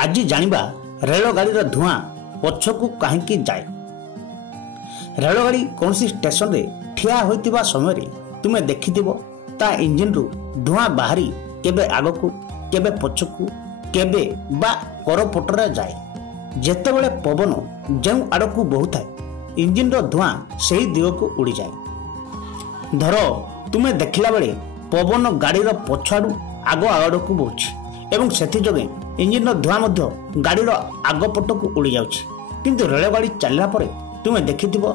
आज जानिबा रेलगाड़ी धुआं पछकू कहीं जाए। रेलगाड़ी कौन स्टेशन रे ठिया होइतिबा समय रे तुमे देखिथिबो ता इंजिन रु धुआं बाहरी केबे आगकू केबे पछकू केबे बा करपटरे जाए। जेतेबेले पवन जो आड़कू बहुଥାଏ इंजिन रो धुआं सही दिग को उड़ी जाए। धर तुमे देखला बेले पवन गाड़ी रो पछाड़ू आग आड़कू बहुछि एवं सेथि जोगे इंजिन रो धुआं मध्य गाड़ी रो आग पटकू उड़ी जाउछि। किंतु रेलगाड़ी चलला परे तुमे देखिथिबो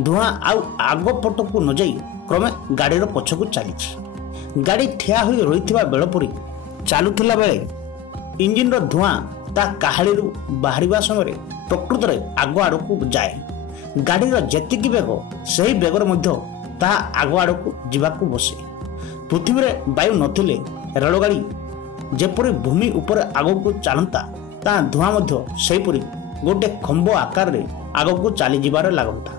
धुआं आउ आग पटकू न जाई क्रमे गाड़ी रो पछकू चलीछि। गाड़ी ठिया होई रहिथिबा बेल परी चालुथिला बेले इंजिन रो धुआं ता काहाली रु बाहरिबा समय प्रकृत रे आग आड़कू जाए। गाड़ी रो जेतिकी बेग सही बेगर मध्य ता आग आड़कू जिबाकू बसे। पृथ्वी रे वायु नथिले रेलगाड़ी जेपरी भूमि उपर आगकू चलता ता धुआं मध्य सेहीपरी गोटे खंब आकार रे आगकू चली जिबार लागंता।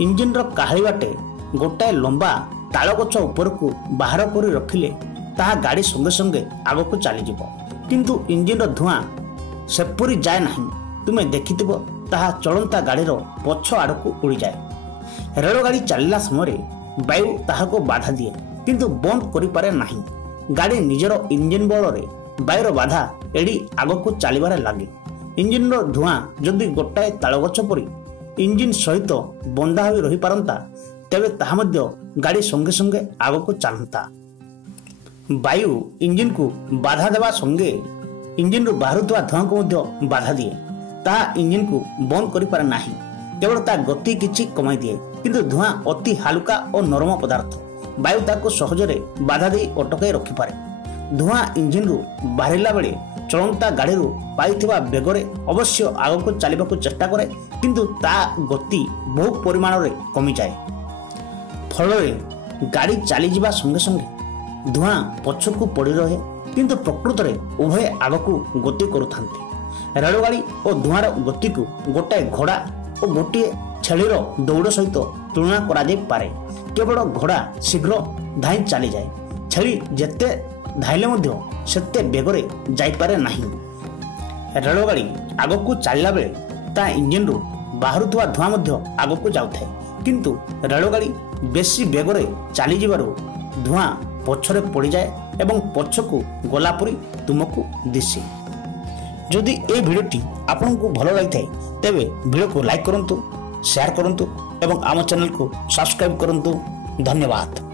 इंजिन रो काहाली बाटे गोटाए लंबा ताल गछ उपरकू बाहर करी रखिले ताहा गाड़ी संगे संगे आगकू चली जिवो। किंतु इंजिन रो धुआं सेपरी जाए नहीं। तुमे देखिथिबो ताहा चलंता गाड़ी रो पछ आड़कू उड़ी जाए। रेलगाड़ी चलला समय वायु ताहाको बाधा दिए किंतु बंद करि पारे नहीं। गाड़ी निजर इंजिन बल रे वायुर बाधा एड़ी आगकू चलिबार लागे। इंजिन रो धुआं जदि गोटाए ताल गछ परी इंजिन सहित बंधा होई रही पारंता तेबे ताहा मध्य गाड़ी संगे संगे आगकू चलंता। वायु इंजिन को बाधा देवा संगे इंजिन रु बाहरुवा धुआं को मध्य बाधा दिए। ताहा इंजिन को बंद करि पारे नाही। केवल ता गति किछि कमाई दिए। किंतु धुआं अति हालुका और नरम पदार्थ वायु ताको सहजरे बाधा दे अटकाई रखि पारे। धुआं इंजिन रु बाहरिला बेले चलंता गाड़ी रु पाइथिबा बेगरे अवश्य आगको चलिबाकू चेष्टा करे किंतु ता गति बहु परिमाण रे कमी जाए। फल गाड़ी चली जिबा संगे संगे धुआं पछकू पड़ी रहे किंतु प्रकृत रे उभय आगकू गति करुथांती। रेलगाड़ी और धुआं गति को गोटाए घोड़ा और गोटे छेलीर दौड़ सहित तुलना करा जाई पारे। केवल घोड़ा शीघ्र धाई चली जाए। छेली जेते धाइले मध्य सेते बेगरे जाई पारे नाही। रेलगाड़ी आगकू चलला बेले ता इंजिन रु बाहरुवा धुआं मध्य आगकू जाउଥାଏ। किंतु रेलगाड़ी बेसी बेगरे चली जिबारु धुआं पछरे पड़ी जाए एवं पछकू गला परी तुमको दिसे। जदि ए भिडियोटी आपनको भल लगी तेबे भिडियो को लाइक करंतु, शेयर करंतु एवं आम चैनल को सब्सक्राइब करंतु। धन्यवाद।